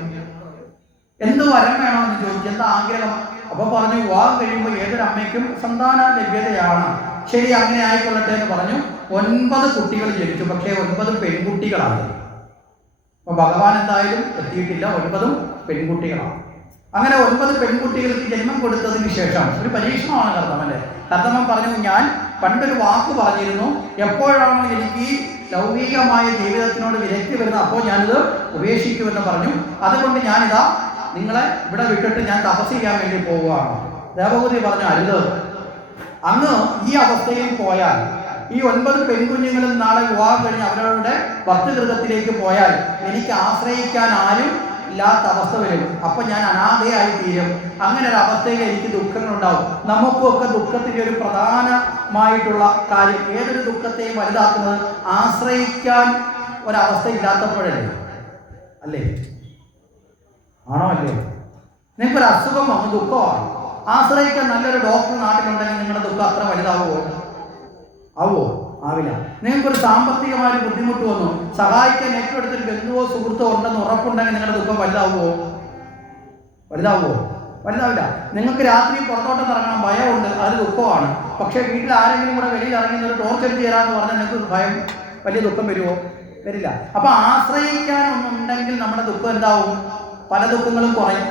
എന്ത് വരം വേണമെന്ന് ചോദിച്ചു. എന്താ ആഗ്രഹം? അപ്പൊ പറഞ്ഞു, വിവാഹം കഴിയുമ്പോൾ ഏതൊരു അമ്മയ്ക്കും സന്താന ലഭ്യതയാണ്. ശരി, അങ്ങനെ ആയിക്കൊള്ളട്ടെ എന്ന് പറഞ്ഞു. 9 കുട്ടികൾ ജനിച്ചു. പക്ഷേ 9 പെൺകുട്ടികളാണ്. അപ്പൊ ഭഗവാൻ എന്തായാലും എത്തിയിട്ടില്ല. 9 പെൺകുട്ടികളാണ്. അങ്ങനെ 9 പെൺകുട്ടികൾക്ക് ജന്മം കൊടുത്തതിന് ശേഷം ഒരു പരീക്ഷണമാണ് കർദമന്റെ. കർദമൻ പറഞ്ഞു, ഞാൻ പണ്ടൊരു വാക്ക് പറഞ്ഞിരുന്നു, എപ്പോഴാണോ എനിക്ക് ഈ ലൗകികമായ ജീവിതത്തിനോട് വിരക്തി വരുന്നത് അപ്പോൾ ഞാനിത് ഉപേക്ഷിക്കുമെന്ന് പറഞ്ഞു. അതുകൊണ്ട് ഞാനിതാ നിങ്ങളെ ഇവിടെ വിട്ടിട്ട് ഞാൻ തപസ് ചെയ്യാൻ വേണ്ടി പോവുകയാണ്. ദേവഭൂതി പറഞ്ഞു, അരുത്, അങ്ങ് ഈ അവസ്ഥയിൽ പോയാൽ ഈ 9 പെൺകുഞ്ഞുങ്ങളും നാളെ വിവാഹം കഴിഞ്ഞ് അവരവരുടെ ഭർതൃഗൃഹത്തിലേക്ക് പോയാൽ എനിക്ക് ആശ്രയിക്കാൻ ആരും ഇല്ലാത്ത അവസ്ഥ വരും. അപ്പൊ ഞാൻ അനാഥയായി തീരും. അങ്ങനെ ഒരു അവസ്ഥയിൽ എനിക്ക് ദുഃഖങ്ങളുണ്ടാവും. നമുക്കൊക്കെ ദുഃഖത്തിന്റെ ഒരു പ്രധാനമായിട്ടുള്ള കാര്യം, ഏതൊരു ദുഃഖത്തെയും വലുതാക്കുന്നത് ആശ്രയിക്കാൻ ഒരവസ്ഥ ഇല്ലാത്തപ്പോഴല്ലേ? അല്ലേ? ആണോ അല്ലേ? നിങ്ങൾക്കൊരു അസുഖം വന്നു, ദുഃഖമാണ്. ആശ്രയിക്കാൻ നല്ലൊരു ഡോക്ടർ നാട്ടിലുണ്ടെങ്കിൽ നിങ്ങളുടെ ദുഃഖം അത്ര വലുതാവുമോ? ആവോ? ആവില്ല. നിങ്ങൾക്കൊരു സാമ്പത്തികമായ ബുദ്ധിമുട്ട് വന്നു, സഹായിക്കാൻ ഏറ്റവും അടുത്തൊരു ബന്ധുവോ സുഹൃത്തോ ഉണ്ടെന്ന് ഉറപ്പുണ്ടെങ്കിൽ നിങ്ങളുടെ ദുഃഖം വലുതാവുമോ? വലുതാവില്ല. നിങ്ങൾക്ക് രാത്രി പുറത്തോട്ട് ഇറങ്ങാൻ ഭയമുണ്ട്, അത് ദുഃഖമാണ്. പക്ഷേ വീട്ടിൽ ആരെങ്കിലും കൂടെ വെളിയിൽ ഇറങ്ങി ഒരു ടോർച്ച് അടിച്ച് തരാമെന്ന് പറഞ്ഞാൽ നിങ്ങൾക്ക് ഭയം, വലിയ ദുഃഖം വരുമോ? വരില്ല. അപ്പൊ ആശ്രയിക്കാൻ ഒന്നുണ്ടെങ്കിൽ നമ്മുടെ ദുഃഖം എന്താവും? പല ദുഃഖങ്ങളും കുറയും.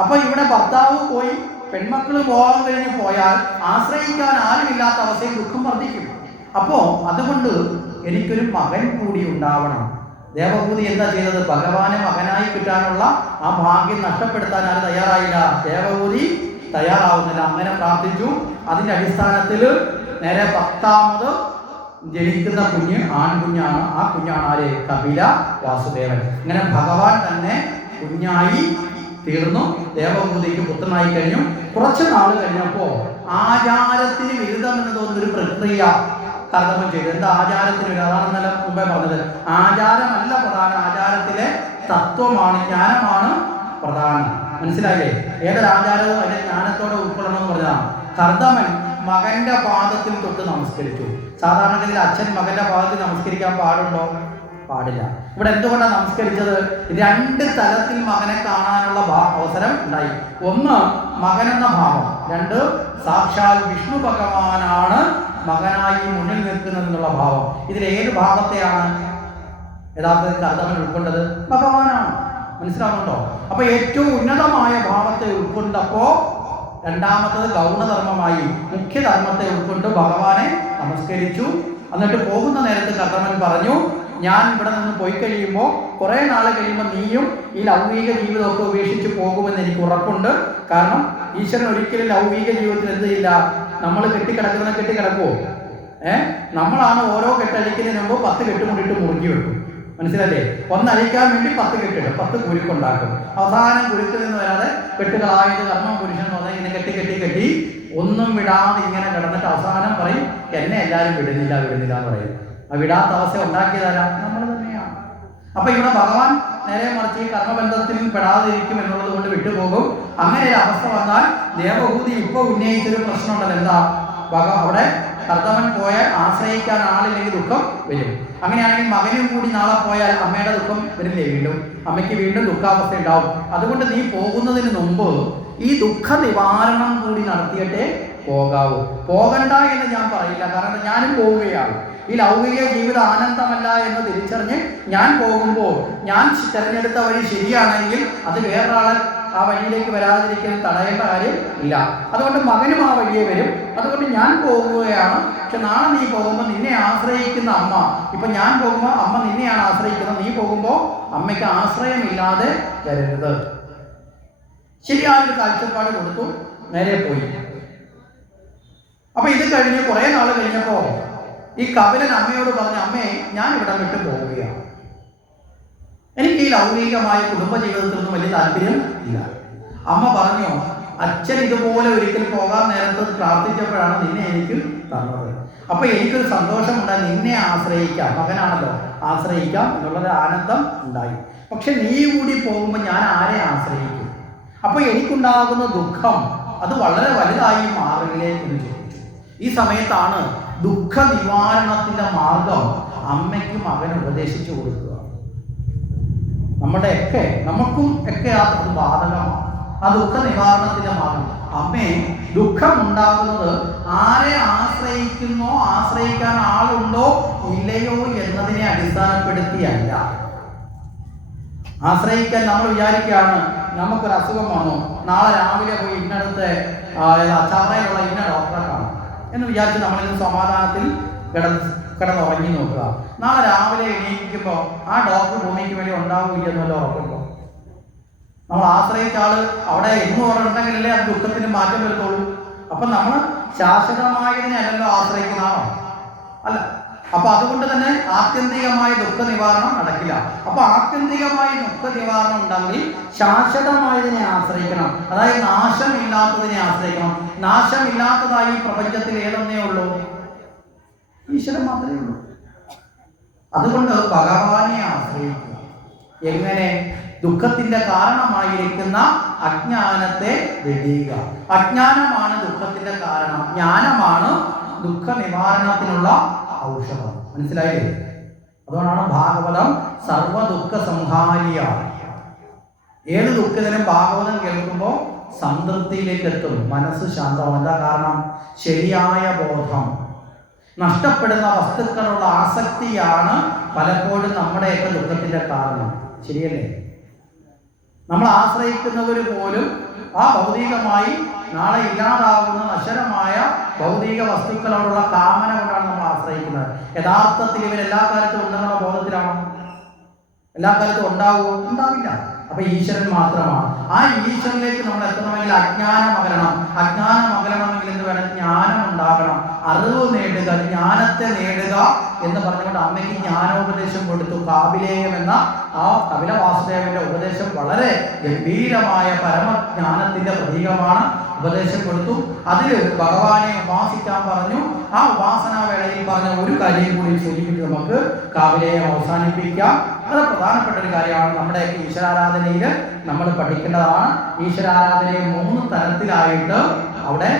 അപ്പൊ ഇവിടെ ഭർത്താവ് പോയി പെൺമക്കൾ പോകാൻ കഴിഞ്ഞ് പോയാൽ ആശ്രയിക്കാൻ ആരുമില്ലാത്ത അവസ്ഥയിൽ ദുഃഖം വർദ്ധിക്കും. അപ്പോ അതുകൊണ്ട് എനിക്കൊരു മകൻ കൂടി ഉണ്ടാവണം. ദേവഭൂതി എന്താ ചെയ്തത്? ഭഗവാനെ മകനായി കിട്ടാനുള്ള ആ ഭാഗ്യം നഷ്ടപ്പെടുത്താൻ ആര് തയ്യാറായില്ല? ദേവഭൂതി തയ്യാറാവുന്നില്ല. അങ്ങനെ പ്രാർത്ഥിച്ചു. അതിന്റെ അടിസ്ഥാനത്തിൽ നേരെ 10ാമത് ജനിക്കുന്ന കുഞ്ഞ് ആൺകുഞ്ഞാണ്. ആ കുഞ്ഞാണ് ആര്? കപില വാസുദേവൻ. ഇങ്ങനെ ഭഗവാൻ തന്നെ കുഞ്ഞായി തീർന്നു. ദേവഭൂതിക്ക് പുത്രനായി കഴിഞ്ഞു. കുറച്ച് നാൾ കഴിഞ്ഞപ്പോ ആചാരത്തിന് വിരുദ്ധം എന്ന് തോന്നുന്നൊരു പ്രക്രിയ കർമ്മം ചെയ്തു. എന്താ ആചാരത്തിന് വിരുദ്ധം? അതാണ് ഇന്നലെ മുമ്പേ പറഞ്ഞത്. ആചാരമല്ല പ്രധാനം, ആചാരത്തിലെ തത്വമാണ്, ജ്ഞാനമാണ് പ്രധാനം. മനസ്സിലായില്ലേ? ഏതൊരാചാരവും അതിന്റെ ജ്ഞാനത്തോടെ ഉൾക്കൊള്ളണം എന്ന് പറഞ്ഞതാണ്. കർദമൻ മകന്റെ പാദത്തിൽ തൊട്ട് നമസ്കരിച്ചു. സാധാരണഗതിയിൽ അച്ഛൻ മകന്റെ പാദത്തിൽ നമസ്കരിക്കാൻ പാടുണ്ടോ? പാടില്ല. ഇവിടെ എന്തുകൊണ്ടാണ് നമസ്കരിച്ചത്? 2 തലത്തിൽ മകനെ കാണാനുള്ള അവസരം ഉണ്ടായി. ഒന്ന്, മകൻ എന്ന ഭാവം. 2, സാക്ഷാൽ വിഷ്ണു ഭഗവാനാണ് മകനായി മുന്നിൽ നിൽക്കുന്നതെന്നുള്ള ഭാവം. ഇതിൽ ഏത് ഭാവത്തെയാണ് യഥാർത്ഥത്തിൽ കർദമൻ ഉൾക്കൊണ്ടത്? ഭഗവാനാണ്. മനസ്സിലാവുന്നുണ്ടോ? അപ്പൊ ഏറ്റവും ഉന്നതമായ ഭാവത്തെ ഉൾക്കൊണ്ടപ്പോ രണ്ടാമത്തത് ഗൗണധർമ്മമായി, മുഖ്യധർമ്മത്തെ ഉൾക്കൊണ്ട് ഭഗവാനെ നമസ്കരിച്ചു. എന്നിട്ട് പോകുന്ന നേരത്ത് കർദമൻ പറഞ്ഞു, ഞാൻ ഇവിടെ നിന്ന് പോയി കഴിയുമ്പോൾ കുറെ നാൾ കഴിയുമ്പോൾ നീയും ഈ ലൗകിക ജീവിതമൊക്കെ ഉപേക്ഷിച്ച് പോകുമെന്ന് എനിക്ക് ഉറപ്പുണ്ട്. കാരണം ഈശ്വരൻ ഒരിക്കലും ലൗകിക ജീവിതത്തിൽ എന്ത് ചെയ്യില്ല, നമ്മൾ കെട്ടിക്കിടക്കുമോ? നമ്മളാണ് ഓരോ കെട്ടഴിക്കുന്നതിന് മുമ്പ് 10 കെട്ടുകൊണ്ടിട്ട് മുറുക്കി വെക്കും. മനസ്സിലല്ലേ? ഒന്നഴിക്കാൻ വേണ്ടി 10 കെട്ടിടും, 10 കുരുക്കുണ്ടാക്കും. അവസാനം കുരുക്കിൽ നിന്ന് വരാതെ കെട്ടുകളായത് കർമ്മം പുരുഷൻ എന്ന് പറഞ്ഞാൽ ഇങ്ങനെ കെട്ടി ഒന്നും വിടാതെ ഇങ്ങനെ കിടന്നിട്ട് അവസാനം പറയും, എന്നെ എല്ലാവരും വിടുന്നില്ല എന്ന് പറയും. ആ വിടാത്ത അവസ്ഥ ഉണ്ടാക്കിയതാരാ? നമ്മൾ തന്നെയാണ്. അപ്പൊ ഇവിടെ ഭഗവാൻ നേരെ മറിച്ച് ഈ കർമ്മബന്ധത്തിൽ പെടാതിരിക്കും എന്നുള്ളത് കൊണ്ട് വിട്ടുപോകും. അങ്ങനെ ഒരു അവസ്ഥ വന്നാൽ ദേവഭൂതി ഇപ്പൊ ഉന്നയിച്ചൊരു പ്രശ്നമുണ്ടല്ലോ. എന്താ? അവിടെ കർദമൻ പോയാൽ ആശ്രയിക്കാൻ ആളില്ലെങ്കിൽ ദുഃഖം വരും. അങ്ങനെയാണെങ്കിൽ മകനും കൂടി നാളെ പോയാൽ അമ്മയുടെ ദുഃഖം വരില്ലേ? അമ്മയ്ക്ക് വീണ്ടും ദുഃഖാവസ്ഥ ഉണ്ടാവും. അതുകൊണ്ട് നീ പോകുന്നതിന് മുമ്പ് ഈ ദുഃഖ നിവാരണം കൂടി നടത്തിയിട്ടേ പോകാവൂ. പോകണ്ട എന്ന് ഞാൻ പറയില്ല, കാരണം ഞാനും പോവുകയാണ്. ഈ ലൗകിക ജീവിതം ആനന്ദമല്ല എന്ന് തിരിച്ചറിഞ്ഞ് ഞാൻ പോകുമ്പോൾ ഞാൻ തിരഞ്ഞെടുത്ത വഴി ശരിയാണെങ്കിൽ അത് വേറൊരാളെ ആ വഴിയിലേക്ക് വരാതിരിക്കാൻ തടയേണ്ട കാര്യം ഇല്ല. അതുകൊണ്ട് മകനും ആ വഴിയെ വരും. അതുകൊണ്ട് ഞാൻ പോകുകയാണ്. പക്ഷെ നാളെ നീ പോകുമ്പോൾ നിന്നെ ആശ്രയിക്കുന്ന അമ്മ, ഇപ്പൊ ഞാൻ പോകുമ്പോൾ അമ്മ നിന്നെയാണ് ആശ്രയിക്കുന്നത്, നീ പോകുമ്പോൾ അമ്മയ്ക്ക് ആശ്രയമില്ലാതെ വരരുത്. ശരിയായൊരു കാഴ്ചപ്പാട് കൊടുത്തു, നേരെ പോയി. അപ്പൊ ഇത് കഴിഞ്ഞ് കുറെ നാൾ കഴിഞ്ഞപ്പോ ഈ കപിലൻ അമ്മയോട് പറഞ്ഞു, അമ്മേ, ഞാൻ ഇവിടം വിട്ട് പോവുകയാണ്. എനിക്ക് ഈ ലൗകികമായ കുടുംബജീവിതത്തിലൊന്നും വലിയ താല്പര്യം ഇല്ല. അമ്മ പറഞ്ഞു, അച്ഛൻ ഇതുപോലെ ഒരിക്കൽ പോകാൻ നേരത്ത് പ്രാർത്ഥിച്ചപ്പോഴാണ് നിന്നെ എനിക്ക് തന്നത്. അപ്പൊ എനിക്കൊരു സന്തോഷമുണ്ടായി, നിന്നെ ആശ്രയിക്കാം, മകനാണല്ലോ, ആശ്രയിക്കാം എന്നുള്ളൊരു ആനന്ദം ഉണ്ടായി. പക്ഷെ നീ കൂടി പോകുമ്പോൾ ഞാൻ ആരെ ആശ്രയിക്കും? അപ്പൊ എനിക്കുണ്ടാകുന്ന ദുഃഖം അത് വളരെ വലുതായി മാറില്ലേ എന്ന് ചോദിച്ചു. ഈ സമയത്താണ് ദുഃഖ നിവാരണത്തിന്റെ മാർഗം അമ്മയ്ക്ക് മകൻ ഉപദേശിച്ചു കൊടുക്കുക. നമുക്കും ഒക്കെ അത് ബാധകമാണ്. ആ ദുഃഖ നിവാരണത്തിന്റെ മാർഗം, അമ്മേ, ദുഃഖം ഉണ്ടാകുന്നത് ആരെ ആശ്രയിക്കുന്നോ, ആശ്രയിക്കാൻ ആളുണ്ടോ ഇല്ലയോ എന്നതിനെ അടിസ്ഥാനപ്പെടുത്തിയല്ല. ആശ്രയിക്കാൻ നമ്മൾ വിചാരിക്കുകയാണ്, നമുക്കൊരു അസുഖം വന്നു, നാളെ രാവിലെ പോയി ഇന്നടത്തെ ചവറയിലുള്ള ഇന്ന ഡോക്ടറെ കാണും എന്ന് വിചാരിച്ച് നമ്മളിന്ന് സമാധാനത്തിൽ കിടന്നുറങ്ങി നോക്കുക. നാളെ രാവിലെ എണീക്കുമ്പോൾ ആ ഡോക്ടർ ഭൂമിക്ക് വേണ്ടി ഉണ്ടാവില്ല എന്നല്ല ഉറപ്പുണ്ടോ? നമ്മൾ ആശ്രയിച്ച ആള് അവിടെ എന്നും ഉണ്ടെങ്കിലല്ലേ അത് ദുഃഖത്തിന് മാറ്റം വരുത്തുള്ളൂ. അപ്പൊ നമ്മൾ ശാശ്വതമായതിനെ അല്ലല്ലോ ആശ്രയിക്കുന്നതാണോ? അല്ല. അപ്പൊ അതുകൊണ്ട് തന്നെ ആത്യന്തികമായ ദുഃഖ നിവാരണം നടക്കില്ല. അപ്പൊ ആത്യന്തികമായ ദുഃഖ നിവാരണം ഉണ്ടെങ്കിൽ ശാശ്വതമായതിനെ ആശ്രയിക്കണം. അതായത് നാശമില്ലാത്തതിനെ ആശ്രയിക്കണം. നാശമില്ലാത്തതായി പ്രപഞ്ചത്തിൽ ഏതൊന്നേ ഉള്ളൂ? ഈശ്വരൻ മാത്രമേ ഉള്ളൂ. അതുകൊണ്ട് ഭഗവാനെ ആശ്രയിക്കുക. എങ്ങനെ? ദുഃഖത്തിന്റെ കാരണമായിരിക്കുന്ന അജ്ഞാനത്തെ വെടിയുക. അജ്ഞാനമാണ് ദുഃഖത്തിന്റെ കാരണം, ജ്ഞാനമാണ് ദുഃഖ നിവാരണത്തിനുള്ള ഔഷധം. മനസ്സിലായില്ലേ? അതുകൊണ്ടാണ് ഭാഗവതം സർവ ദുഃഖ സംഹാരിയാണ്. ഏത് ദുഃഖത്തിനും ഭാഗവതം കേൾക്കുമ്പോൾ സംതൃപ്തിയിലേക്ക് എത്തും, മനസ്സ് ശാന്തമാവും. എന്താ കാരണം? ശരിയായ ബോധം. നഷ്ടപ്പെടുന്ന വസ്തുക്കളുള്ള ആസക്തിയാണ് പലപ്പോഴും നമ്മുടെയൊക്കെ ദുഃഖത്തിന്റെ കാരണം. ശരിയല്ലേ? നമ്മൾ ആശ്രയിക്കുന്നവർ പോലും ആ ഭൗതികമായി നാളെ ഇല്ലാതാവുന്ന നശ്വരമായ ഭൗതിക വസ്തുക്കളോടുള്ള കാമന കൊണ്ടാണ് നമ്മൾ ആശ്രയിക്കുന്നത്. യഥാർത്ഥത്തിൽ ഇവർ എല്ലാ കാലത്തും ഉണ്ടെന്നുള്ള ബോധത്തിലാണോ? എല്ലാ കാലത്തും ഉണ്ടാവുമോ? ഉണ്ടാവില്ല. അപ്പൊ ഈശ്വരൻ മാത്രമാണ്. ആ ഈശ്വരനിലേക്ക് നമ്മൾ എത്തണമെങ്കിൽ അജ്ഞാനം അകലണം. അജ്ഞാനം അകലണമെങ്കിൽ എന്ത് വേണം? ജ്ഞാനം ഉണ്ടാകണം. അറിവ് നേടുക, ജ്ഞാനത്തെ നേടുക എന്ന് പറഞ്ഞുകൊണ്ട് അമ്മയ്ക്ക് ജ്ഞാനോപദേശം കൊടുത്തു. കാപിലേയം എന്ന ആ കപില വാസുദേവന്റെ ഉപദേശം വളരെ ഗംഭീരമായ പരമജ്ഞാനത്തിന്റെ പ്രതീകമാണ്. ഉപദേശം കൊടുത്തു. അതിൽ ഭഗവാനെ ഉപാസിക്കാൻ പറഞ്ഞു. ആ ഉപാസനാ വേളയിൽ പറഞ്ഞ ഒരു കാര്യം കൂടി സൂചിപ്പിച്ച് നമുക്ക് കാവിലേയം അവസാനിപ്പിക്കാം. അത് പ്രധാനപ്പെട്ട ഒരു കാര്യമാണ്. നമ്മുടെയൊക്കെ ഈശ്വരാരാധനയിൽ നമ്മൾ പഠിക്കേണ്ടതാണ്. ഈശ്വരാരാധനയെ 3 തരത്തിലായിട്ട് അവിടെ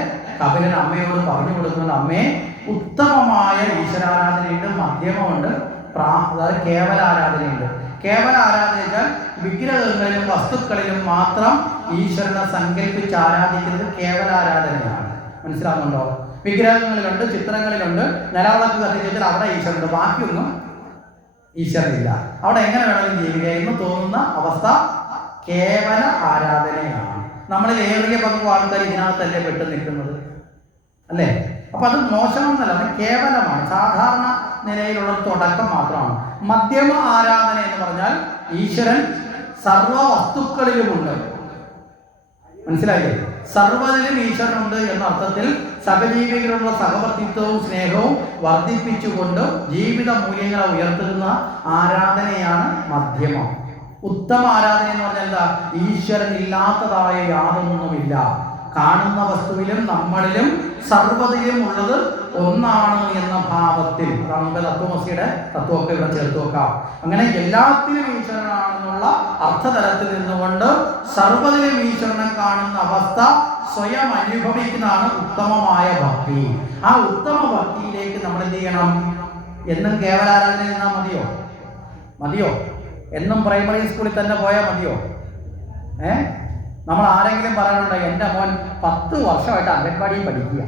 കപിലൻ അമ്മയോട് പറഞ്ഞു കൊടുക്കുന്നത്. അമ്മയെ ഉത്തമമായ ഈശ്വരാരാധനയുണ്ട്, മധ്യമമുണ്ട്, അതായത് കേവലാരാധനയുണ്ട്. കേവലാരാധനയാൽ വിഗ്രഹങ്ങളിലും വസ്തുക്കളിലും മാത്രം ഈശ്വരനെ സങ്കല്പിച്ച് ആരാധിക്കുന്നത് കേവലാരാധനയാണ്. മനസ്സിലാകുന്നുണ്ടോ? വിഗ്രഹങ്ങളിലുണ്ട്, ചിത്രങ്ങളിലുണ്ട്, നിലവിളക്ക് കത്തിച്ചാൽ അവിടെ ഈശ്വരനുണ്ട്, ബാക്കിയൊന്നും ഈശ്വരനില്ല. അവിടെ എങ്ങനെ വേണമെങ്കിലും ജീവിക്കുക എന്ന് തോന്നുന്ന അവസ്ഥ കേവല ആരാധനയാണ്. നമ്മളിൽ ഏറിയ പങ്കും ആൾക്കാർ ഇതിനകത്തല്ലേ പെട്ട് നിൽക്കുന്നത്, അല്ലേ? അപ്പൊ അത് മോശമെന്നല്ല, അത് കേവലമാണ്, സാധാരണ നിലയിലുള്ള തുടക്കം മാത്രമാണ്. മധ്യമ ആരാധന എന്ന് പറഞ്ഞാൽ ഈശ്വരൻ സർവ വസ്തുക്കളിലുമുണ്ട്. മനസ്സിലായില്ലേ? സർവ്വതിലും ഈശ്വരനുണ്ട് എന്ന അർത്ഥത്തിൽ സഹജീവികളുള്ള സഹവർത്തിത്വവും സ്നേഹവും വർദ്ധിപ്പിച്ചുകൊണ്ട് ജീവിത മൂല്യങ്ങളെ ഉയർത്തുന്ന ആരാധനയാണ് മധ്യമം. ഉത്തമ ആരാധന എന്ന് പറഞ്ഞാൽ എന്താ? ഈശ്വരൻ ഇല്ലാത്തതായ യാതൊന്നുമില്ല. കാണുന്ന വസ്തുവിലും നമ്മളിലും സർവ്വതിലും ഉള്ളത് ഒന്നാണ് എന്ന ഭാവത്തിൽ. അതാണ് നമുക്ക് തത്വമസിയുടെ തത്വമൊക്കെ ഇവിടെ ചേർത്ത് വെക്കാം. അങ്ങനെ എല്ലാത്തിലും ഈശ്വരനാണെന്നുള്ള അർത്ഥതലത്തിൽ നിന്നുകൊണ്ട് സർവ്വതിലും ഈശ്വരനെ കാണുന്ന അവസ്ഥ സ്വയം അനുഭവിക്കുന്നതാണ് ഉത്തമമായ ഭക്തി. ആ ഉത്തമ ഭക്തിയിലേക്ക് നമ്മൾ എന്ത് ചെയ്യണം? എന്നും കേവലാരാധന നിന്നാൽ മതിയോ? എന്നും പ്രൈമറി സ്കൂളിൽ തന്നെ പോയാൽ മതിയോ? നമ്മൾ ആരെങ്കിലും പറയാനുണ്ടോ എൻ്റെ മോൻ 10 വർഷമായിട്ട് അംഗൻവാടിയിൽ പഠിക്കുക?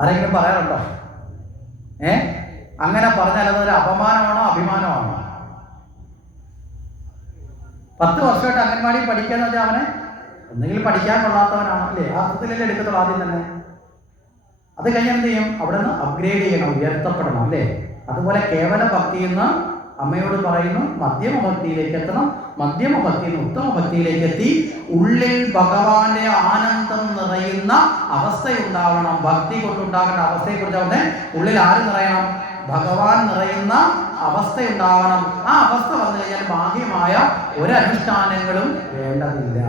ആരെങ്കിലും പറയാറുണ്ടോ? അങ്ങനെ പറഞ്ഞാൽ അതൊരു അപമാനമാണോ അഭിമാനമാണോ? 10 വർഷമായിട്ട് അംഗൻവാടിയിൽ പഠിക്കാന്ന് വെച്ചാൽ അവനെ എന്തെങ്കിലും പഠിക്കാൻ കൊള്ളാത്തവനാണോ? അല്ലേ? ആ അർത്ഥത്തിലല്ലേ എടുക്കത്തുള്ളൂ ആദ്യം തന്നെ. അത് കഴിഞ്ഞാൽ എന്ത് ചെയ്യും? അവിടെ നിന്ന് അപ്ഗ്രേഡ് ചെയ്യണം, ഉയർത്തപ്പെടണം, അല്ലേ? അതുപോലെ കേവല ഭക്തിയിൽ നിന്ന് അമ്മയോട് പറയുന്നു മധ്യമ ഭക്തിയിലേക്ക് എത്തണം. മധ്യമ ഭക്തിയിൽ നിന്ന് ഉത്തമ ഭക്തിയിലേക്ക് എത്തി ഉള്ളിൽ ഭഗവാന്റെ ആനന്ദം നിറയുന്ന അവസ്ഥയുണ്ടാവണം. ഭക്തി കൊണ്ടുണ്ടാകേണ്ട അവസ്ഥയെക്കുറിച്ച് അവിടെ ഉള്ളിൽ ആര് നിറയണം? ഭഗവാൻ നിറയുന്ന അവസ്ഥയുണ്ടാവണം. ആ അവസ്ഥ വന്നു കഴിഞ്ഞാൽ ബാഹ്യമായ ഒരനുഷ്ഠാനങ്ങളും വേണ്ടതില്ല.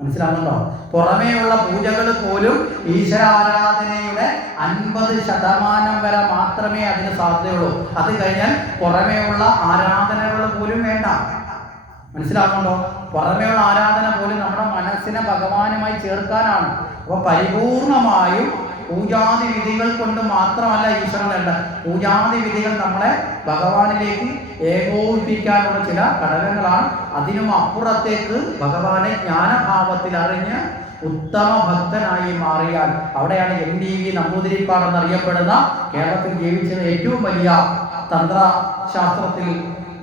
മനസ്സിലാകുന്നുണ്ടോ? പുറമേയുള്ള പൂജകൾ പോലും ഈശ്വരാരാധനയുടെ 50% വരെ മാത്രമേ അതിന് സാധ്യതയുള്ളൂ. അത് കഴിഞ്ഞാൽ പുറമേയുള്ള ആരാധനകൾ പോലും വേണ്ട. മനസ്സിലാകുന്നുണ്ടോ? പുറമേയുള്ള ആരാധന പോലും നമ്മുടെ മനസ്സിനെ ഭഗവാനുമായി ചേർക്കാനാണ്. അപ്പോൾ പരിപൂർണമായും പൂജാതി വിധികൾ കൊണ്ട് മാത്രമല്ല ഈശ്വരൻ വേണ്ട. പൂജാതി വിധികൾ നമ്മളെ ഭഗവാനിലേക്ക് ഏകോപിപ്പിക്കാനുള്ള ചില ഘടകങ്ങളാണ്. അതിനും അപ്പുറത്തേക്ക് ഭഗവാനെ ജ്ഞാനഭാവത്തിൽ അറിഞ്ഞ് ഉത്തമ ഭക്തനായി മാറിയാൽ അവിടെയാണ് NDV നമ്പൂതിരിപ്പാട് എന്നറിയപ്പെടുന്ന കേരളത്തിൽ ജീവിച്ചത് ഏറ്റവും വലിയ തന്ത്രശാസ്ത്രത്തിൽ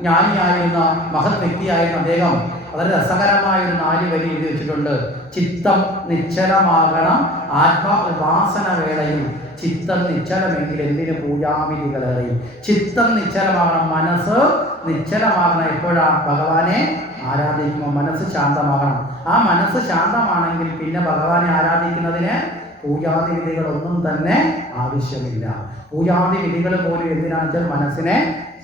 ജ്ഞാനിയായിരുന്ന മഹത് വ്യക്തിയായിരുന്ന അദ്ദേഹം വളരെ രസകരമായ ഒരു 4 വരി എഴുതി വെച്ചിട്ടുണ്ട്. ചിത്തം നിശ്ചലമാകണം ആത്മ ഉപാസന വേളയിൽ. ചിത്തം നിശ്ചലമെങ്കിൽ എന്തിന് പൂജാവിധികളറിയും? ചിത്തം നിശ്ചലമാകണം, മനസ്സ് നിശ്ചലമാകണം. എപ്പോഴാണ്? ഭഗവാനെ ആരാധിക്കുമ്പോൾ മനസ്സ് ശാന്തമാകണം. ആ മനസ്സ് ശാന്തമാണെങ്കിൽ പിന്നെ ഭഗവാനെ ആരാധിക്കുന്നതിന് പൂജാതി വിധികളൊന്നും തന്നെ ആവശ്യമില്ല. പൂജാതി വിധികൾ പോലും എന്തിനാണെന്ന് വെച്ചാൽ മനസ്സിനെ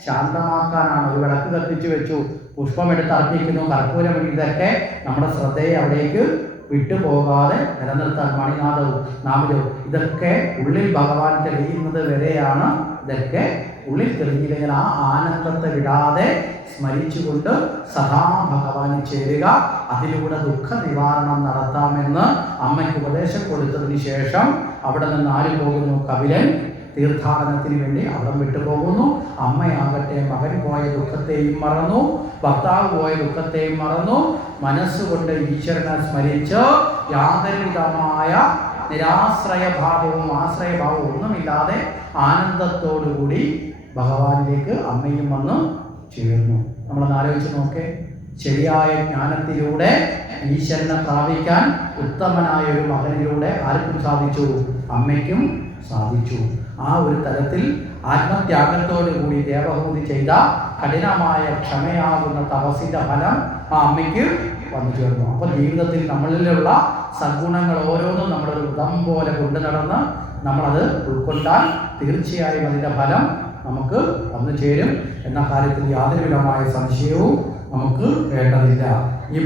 ശാന്തമാക്കാനാണ്. ഒരു വിളക്ക് കത്തിച്ചു വെച്ചു, പുഷ്പമെടുത്ത് അർപ്പിക്കുന്നു, കർപ്പൂരം, ഇതൊക്കെ നമ്മുടെ ശ്രദ്ധയെ അവിടേക്ക് വിട്ടുപോകാതെ നിലനിർത്താൻ മണിനാഥവും നാമജവും ഇതൊക്കെ ഉള്ളിൽ ഭഗവാൻ തെളിയുന്നത് വരെയാണ്. ഇതൊക്കെ ഉള്ളിൽ തെളിഞ്ഞില്ലെങ്കിൽ ആ ആനന്ദത്തെ വിടാതെ സ്മരിച്ചുകൊണ്ട് സദാ ഭഗവാനെ ചേരുക. അതിലൂടെ ദുഃഖ നിവാരണം നടത്താമെന്ന് അമ്മയ്ക്ക് ഉപദേശം കൊടുത്തതിന് ശേഷം അവിടെ നിന്ന് ആര് പോകുന്നു? കപിലൻ തീർത്ഥാടനത്തിന് വേണ്ടി അവിടം വിട്ടുപോകുന്നു. അമ്മയാകട്ടെ മകൻ പോയ ദുഃഖത്തെയും മറന്നു, ഭർത്താവ് പോയ ദുഃഖത്തെയും മറന്നു. മനസ്സുകൊണ്ട് ഈശ്വരനെ സ്മരിച്ച് യാതൊരുവിധമായ നിരാശ്രയഭാവവും ആശ്രയഭാവവും ഒന്നുമില്ലാതെ ആനന്ദത്തോടുകൂടി ഭഗവാനിലേക്ക് അമ്മയും വന്ന് ചേർന്നു. നമ്മളൊന്ന് ആലോചിച്ച് നോക്കേ. ശരിയായ ജ്ഞാനത്തിലൂടെ ഈശ്വരനെ പ്രാപിക്കാൻ ഉത്തമനായ ഒരു മകനിലൂടെ ആർക്കും സാധിച്ചു? അമ്മയ്ക്കും സാധിച്ചു. ആ ഒരു തലത്തിൽ ആത്മത്യാഗത്തോടുകൂടി ദേവഹൂതി ചെയ്ത കഠിനമായ ക്ഷമയാകുന്ന തപസ്സിന്റെ ഫലം ആ അമ്മയ്ക്ക് വന്നു ചേർന്നു. അപ്പോൾ ജീവിതത്തിൽ നമ്മളിലുള്ള സദ്ഗുണങ്ങൾ ഓരോന്നും നമ്മളൊരു വ്രതം പോലെ കൊണ്ടു നടന്ന് നമ്മളത് ഉൾക്കൊണ്ടാൽ തീർച്ചയായും അതിൻ്റെ ഫലം നമുക്ക് വന്നു ചേരും എന്ന കാര്യത്തിൽ യാതൊരു വിധമായ സംശയവും നമുക്ക് വേണ്ടതില്ല. ഈ